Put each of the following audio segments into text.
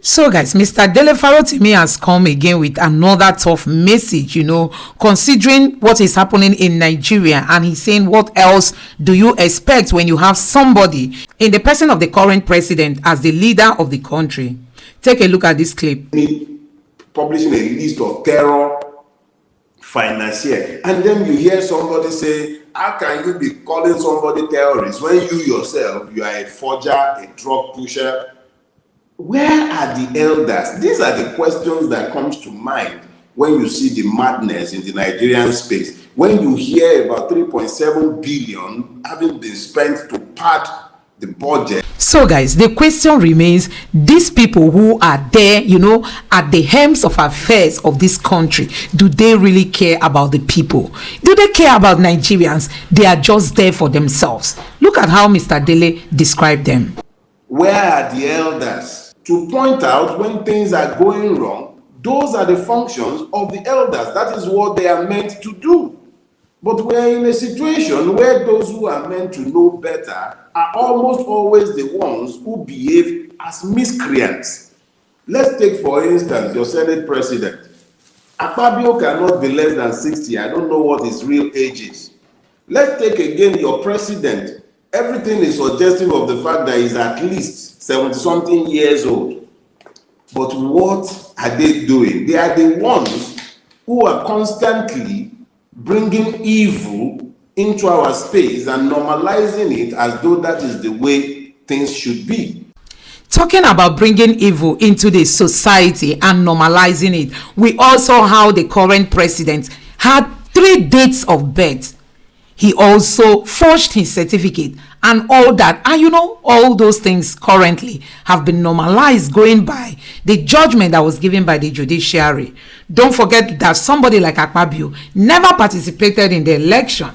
So guys, Mr. Dele Farotimi has come again with another tough message, considering what is happening in Nigeria, and he's saying, what else do you expect when you have somebody in the person of the current president as the leader of the country? Take a look at this clip. Publishing a list of terror financiers, and then you hear somebody say, how can you be calling somebody terrorist when you yourself, you are a forger, a drug pusher? Where are the elders? These are the questions that comes to mind when you see the madness in the Nigerian space. When you hear about 3.7 billion having been spent to pad the budget. So guys, the question remains, these people who are there, at the helms of affairs of this country, do they really care about the people? Do they care about Nigerians? They are just there for themselves. Look at how Mr. Dele described them. Where are the elders to point out when things are going wrong? Those are the functions of the elders. That is what they are meant to do. But we're in a situation where those who are meant to know better are almost always the ones who behave as miscreants. Let's take, for instance, your Senate president. Akpabio cannot be less than 60. I don't know what his real age is. Let's take again your president. Everything is suggestive of the fact that he's at least 70-something years old. But what are they doing? They are the ones who are constantly bringing evil into our space and normalizing it as though that is the way things should be. Talking about bringing evil into the society and normalizing it, we also how the current president had 3 dates of birth. He also forged his certificate and all that. And all those things currently have been normalized going by the judgment that was given by the judiciary. Don't forget that somebody like Akpabio never participated in the election.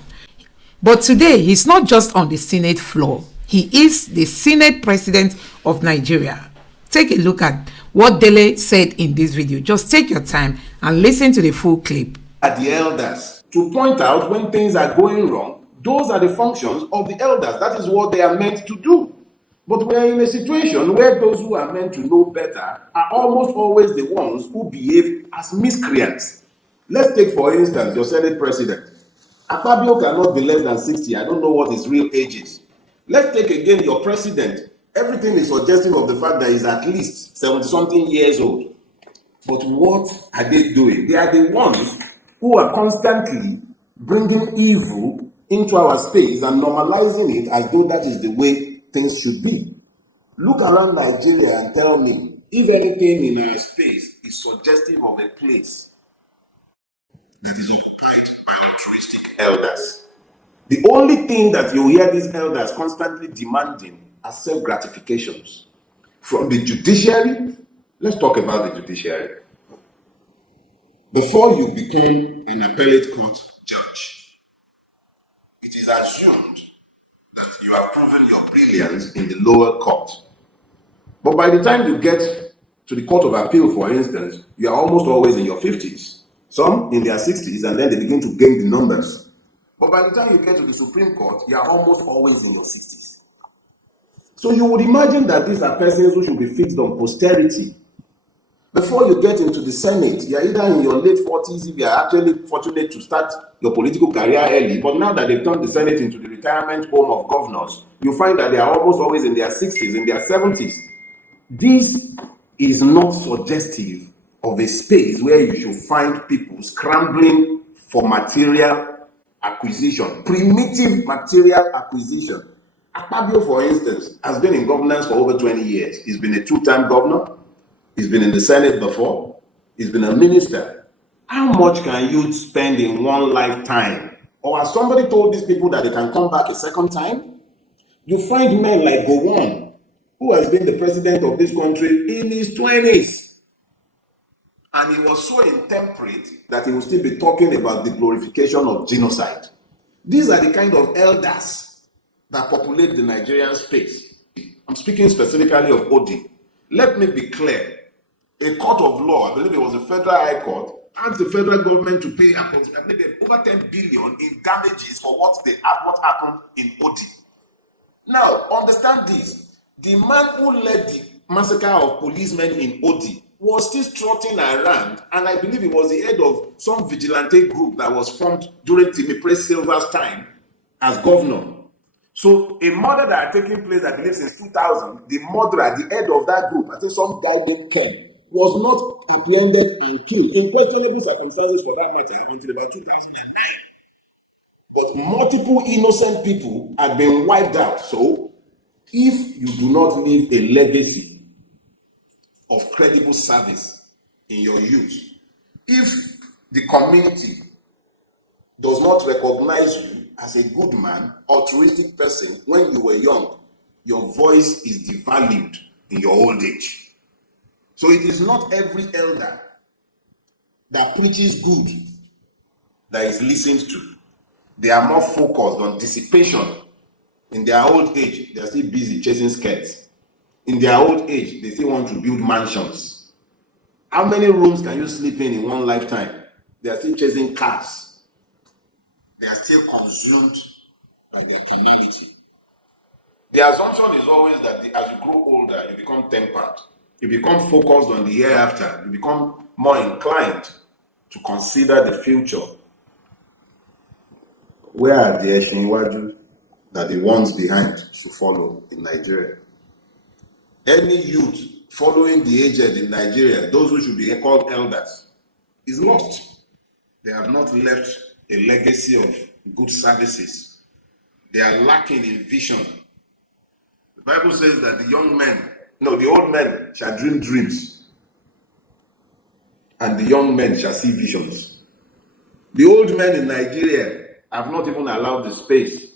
But today, he's not just on the Senate floor. He is the Senate president of Nigeria. Take a look at what Dele said in this video. Just take your time and listen to the full clip. At the elders to point out when things are going wrong, those are the functions of the elders. That is what they are meant to do. But we are in a situation where those who are meant to know better are almost always the ones who behave as miscreants. Let's take, for instance, your Senate president. Akpabio cannot be less than 60. I don't know what his real age is. Let's take again your president. Everything is suggestive of the fact that he's at least 70-something years old. But what are they doing? They are the ones who are constantly bringing evil into our space and normalizing it as though that is the way things should be. Look around Nigeria and tell me if anything in our space is suggestive of a place that is occupied by altruistic elders. The only thing that you hear these elders constantly demanding are self-gratifications. From the judiciary, let's talk about the judiciary. Before you became an appellate court judge, it is assumed that you have proven your brilliance in the lower court. But by the time you get to the Court of Appeal, for instance, you are almost always in your 50s, some in their 60s, and then they begin to gain the numbers. But by the time you get to the Supreme Court, you are almost always in your 60s. So you would imagine that these are persons who should be fixed on posterity. Before you get into the Senate, you are either in your late 40s if you are actually fortunate to start your political career early. But now that they've turned the Senate into the retirement home of governors, you find that they are almost always in their 60s, in their 70s. This is not suggestive of a space where you should find people scrambling for material acquisition, primitive material acquisition. Akpabio, for instance, has been in governance for over 20 years. He's been a 2-time governor. He's been in the Senate before. He's been a minister. How much can you spend in one lifetime? Or has somebody told these people that they can come back a second time? You find men like Gowon, who has been the president of this country in his 20s. And he was so intemperate that he will still be talking about the glorification of genocide. These are the kind of elders that populate the Nigerian space. I'm speaking specifically of Odi. Let me be clear. A court of law, I believe it was a federal high court, asked the federal government to pay approximately over 10 billion in damages for what happened in Odi. Now, understand this. The man who led the massacre of policemen in Odi, was still strutting around, and I believe he was the head of some vigilante group that was formed during Timipre Silva's time as governor. So a murder that had taken place, I believe, since 2000, the murderer, the head of that group, I think some guy named Ken, was not apprehended and killed in questionable circumstances for that matter until about 2009. But multiple innocent people had been wiped out. So if you do not leave a legacy of credible service in your youth, if the community does not recognize you as a good man, altruistic person when you were young, your voice is devalued in your old age. So it is not every elder that preaches good that is listened to. They are more focused on dissipation. In their old age, they are still busy chasing skirts. In their old age, they still want to build mansions. How many rooms can you sleep in one lifetime? They are still chasing cars. They are still consumed by their community. The assumption is always that as you grow older, you become tempered. You become focused on the hereafter. You become more inclined to consider the future. Where are the Eshinwaju that the ones behind should follow in Nigeria? Any youth following the aged in Nigeria, those who should be called elders, is lost. They have not left a legacy of good services. They are lacking in vision. The Bible says that the old men shall dream dreams, and the young men shall see visions. The old men in Nigeria have not even allowed the space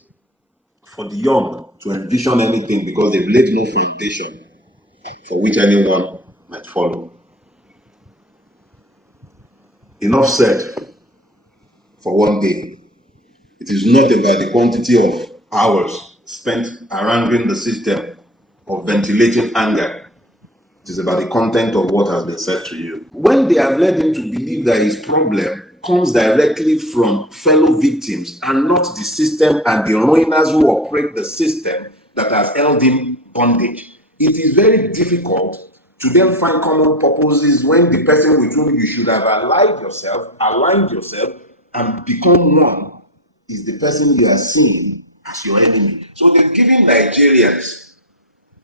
for the young to envision anything because they've laid no foundation for which anyone might follow. Enough said for one day. It is not about the quantity of hours spent haranguing the system or ventilating anger. It is about the content of what has been said to you. When they have led him to believe that his problem comes directly from fellow victims and not the system and the ruiners who operate the system that has held him bondage, it is very difficult to then find common purposes when the person with whom you should have aligned yourself, and become one is the person you are seeing as your enemy. So they've given Nigerians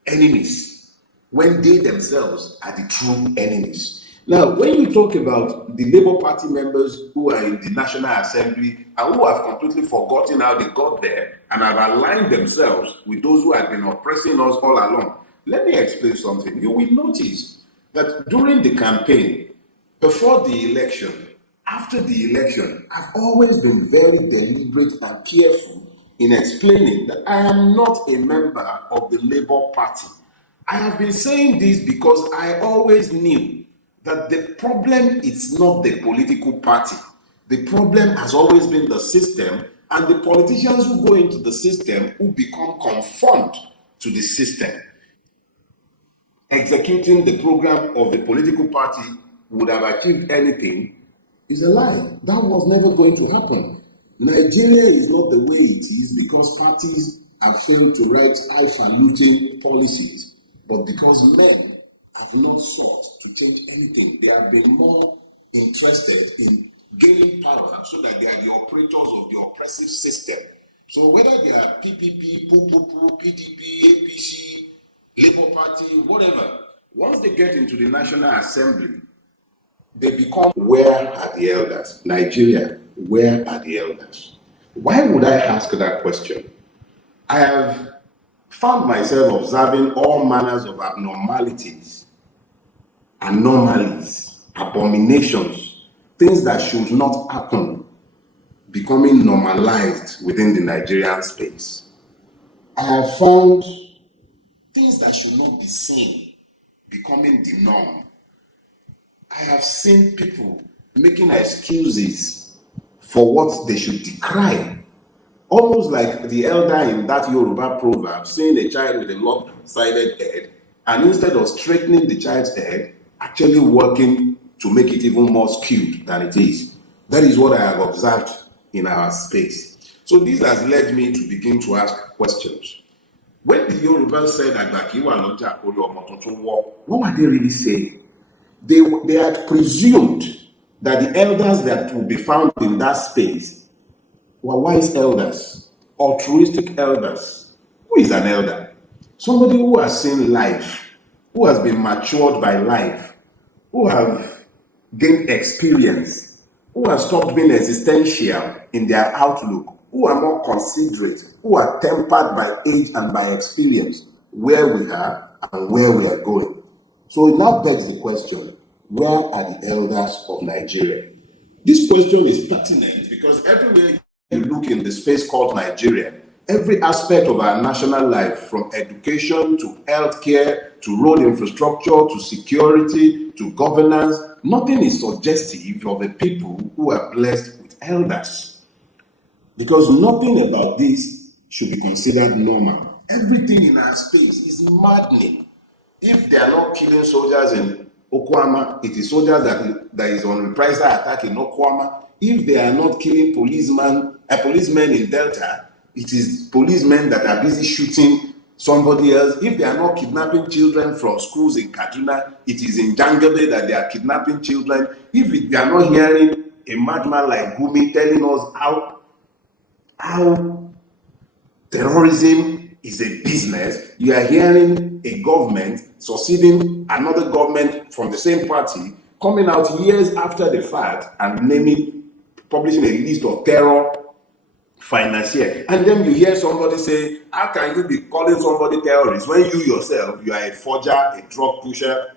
enemies when they themselves are the true enemies. Now, when you talk about the Labour Party members who are in the National Assembly and who have completely forgotten how they got there and have aligned themselves with those who have been oppressing us all along, let me explain something. You will notice that during the campaign, before the election, after the election, I've always been very deliberate and careful in explaining that I am not a member of the Labour Party. I have been saying this because I always knew that the problem is not the political party. The problem has always been the system and the politicians who go into the system who become conformed to the system. Executing the program of the political party would have achieved anything is a lie. That was never going to happen. Nigeria is not the way it is because parties have failed to write highfalutin policies, but because men have not sought to change anything. They have been more interested in gaining power so that they are the operators of the oppressive system. So whether they are PPP, PDP, APC, Labour Party, whatever, once they get into the National Assembly, they become, where are the elders? Nigeria, where are the elders? Why would I ask that question? I have found myself observing all manners of abnormalities, anomalies, abominations, things that should not happen, becoming normalized within the Nigerian space. I have found things that should not be seen becoming the norm. I have seen people making excuses for what they should decry. Almost like the elder in that Yoruba proverb, seeing a child with a lopsided head, and instead of straightening the child's head, actually working to make it even more skewed than it is. That is what I have observed in our space. So this has led me to begin to ask questions. When the Yorubas said Agbakiwa Lonja Akoli Omotuntun War, what were they really saying? They had presumed that the elders that would be found in that space were wise elders, altruistic elders. Who is an elder? Somebody who has seen life, who has been matured by life, who have gained experience, who have stopped being existential in their outlook, who are more considerate, who are tempered by age and by experience, where we are and where we are going. So it now begs the question, where are the elders of Nigeria? This question is pertinent because everywhere you look in the space called Nigeria, every aspect of our national life, from education to healthcare to road infrastructure to security to governance, nothing is suggestive of a people who are blessed with elders. Because nothing about this should be considered normal. Everything in our space is maddening. If they are not killing soldiers in Okwama, it is soldiers that is on reprisal attack in Okwama. If they are not killing policemen in Delta, it is policemen that are busy shooting somebody else. If they are not kidnapping children from schools in Kaduna, it is in Jangabe that they are kidnapping children. If they are not hearing a madman like Gumi telling us how terrorism is a business, you are hearing a government succeeding another government from the same party coming out years after the fact and publishing a list of terror financiers. And then you hear somebody say, how can you be calling somebody terrorist when you yourself, you are a forger, a drug pusher?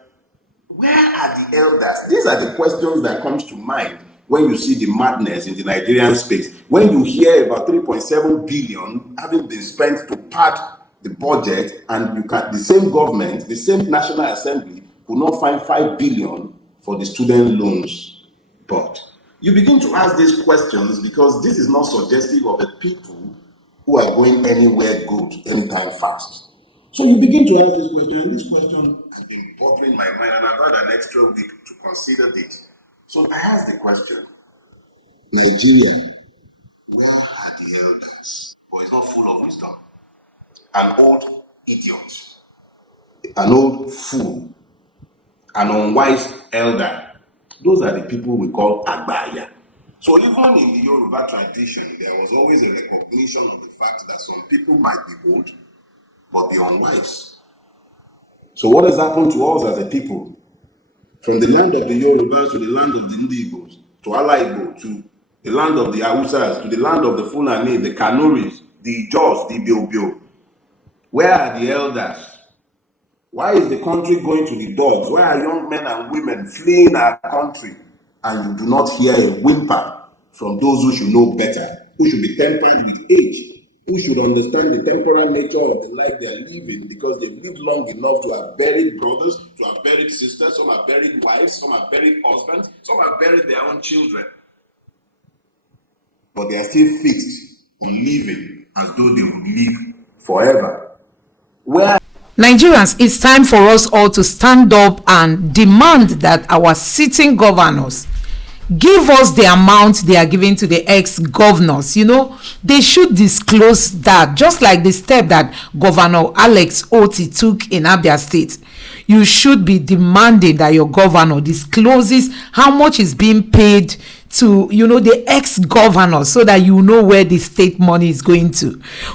Where are the elders? These are the questions that comes to mind when you see the madness in the Nigerian space. When you hear about 3.7 billion having been spent to pad the budget, and the same government, the same National Assembly could not find 5 billion for the student loans. But you begin to ask these questions because this is not suggestive of a people who are going anywhere good anytime fast. So you begin to ask this question, and this question has been bothering my mind, and I've had an extra week to consider this. So I ask the question, Nigeria, where are the elders? But it's not full of wisdom. An old idiot, an old fool, an unwise elder. Those are the people we call Agbaya. So even in the Yoruba tradition, there was always a recognition of the fact that some people might be old, but be unwise. So what has happened to us as a people? From the land of the Yorubas to the land of the Ndigos, to Alaibo, to the land of the Hausas, to the land of the Fulani, the Kanuris, the Ijos, the Biobio. Where are the elders? Why is the country going to the dogs? Why are young men and women fleeing our country? And you do not hear a whimper from those who should know better, who should be tempered with age, who should understand the temporal nature of the life they are living, because they've lived long enough to have buried brothers, to have buried sisters, some have buried wives, some have buried husbands, some have buried their own children. But they are still fixed on living as though they would live forever. Nigerians, it's time for us all to stand up and demand that our sitting governors give us the amount they are giving to the ex-governors. They should disclose that, just like the step that Governor Alex Oti took in Abia State. You should be demanding that your governor discloses how much is being paid to the ex-governors, so that you know where the state money is going to,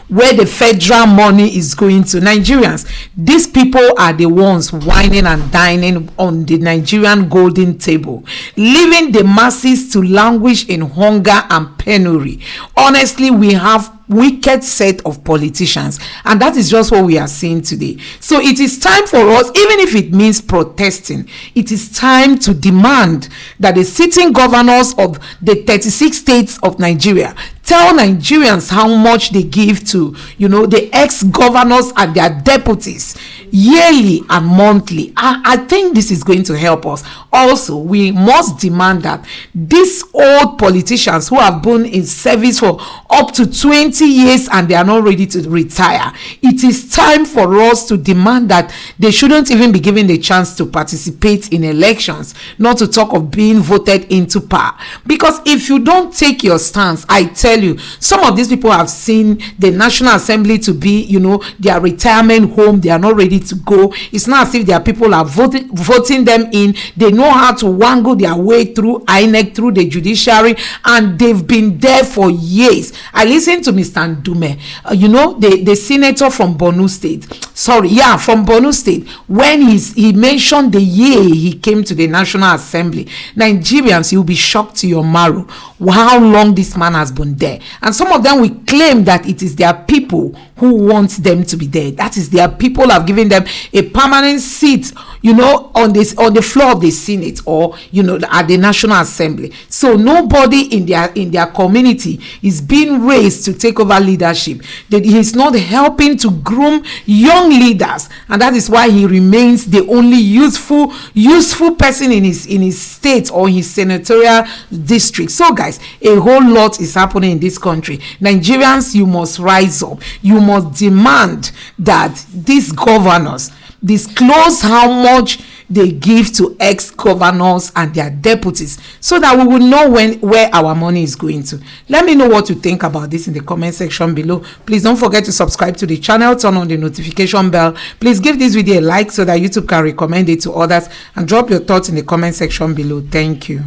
where the federal money is going to. Nigerians, these people are the ones whining and dining on the Nigerian golden table, leaving the masses to languish in hunger and penury. Honestly, we have wicked set of politicians, and that is just what we are seeing today. So it is time for us, even if it means protesting, it is time to demand that the sitting governors of the 36 states of Nigeria tell Nigerians how much they give to the ex-governors and their deputies yearly and monthly. I think this is going to help us. Also, we must demand that these old politicians who have been in service for up to 20 years and they are not ready to retire, it is time for us to demand that they shouldn't even be given the chance to participate in elections, not to talk of being voted into power. Because if you don't take your stance, I tell you, some of these people have seen the National Assembly to be, you know, their retirement home. They are not ready to go. It's not as if their people are voting them in. They know how to wangle their way through INEC, through the judiciary, and they've been there for years. I listened to Mr. Ndume, you know, the senator from Borno State. From Borno State, when he mentioned the year he came to the National Assembly. Nigerians, you'll be shocked to your marrow how long this man has been there. And some of them will claim that it is their people who want them to be there. That is, their people have given them a permanent seat, you know, on the floor of the Senate, or, you know, at the National Assembly. So nobody in their community is being raised to take over leadership. That he is not helping to groom young leaders, and that is why he remains the only useful person in his state or his senatorial district. So guys, a whole lot is happening in this country. Nigerians, you must rise up. You must demand that these governors disclose how much they give to ex-governors and their deputies, so that we will know where our money is going to. Let me know what you think about this in the comment section below. Please don't forget to subscribe to the channel, turn on the notification bell. Please give this video a like so that YouTube can recommend it to others, and drop your thoughts in the comment section below. Thank you.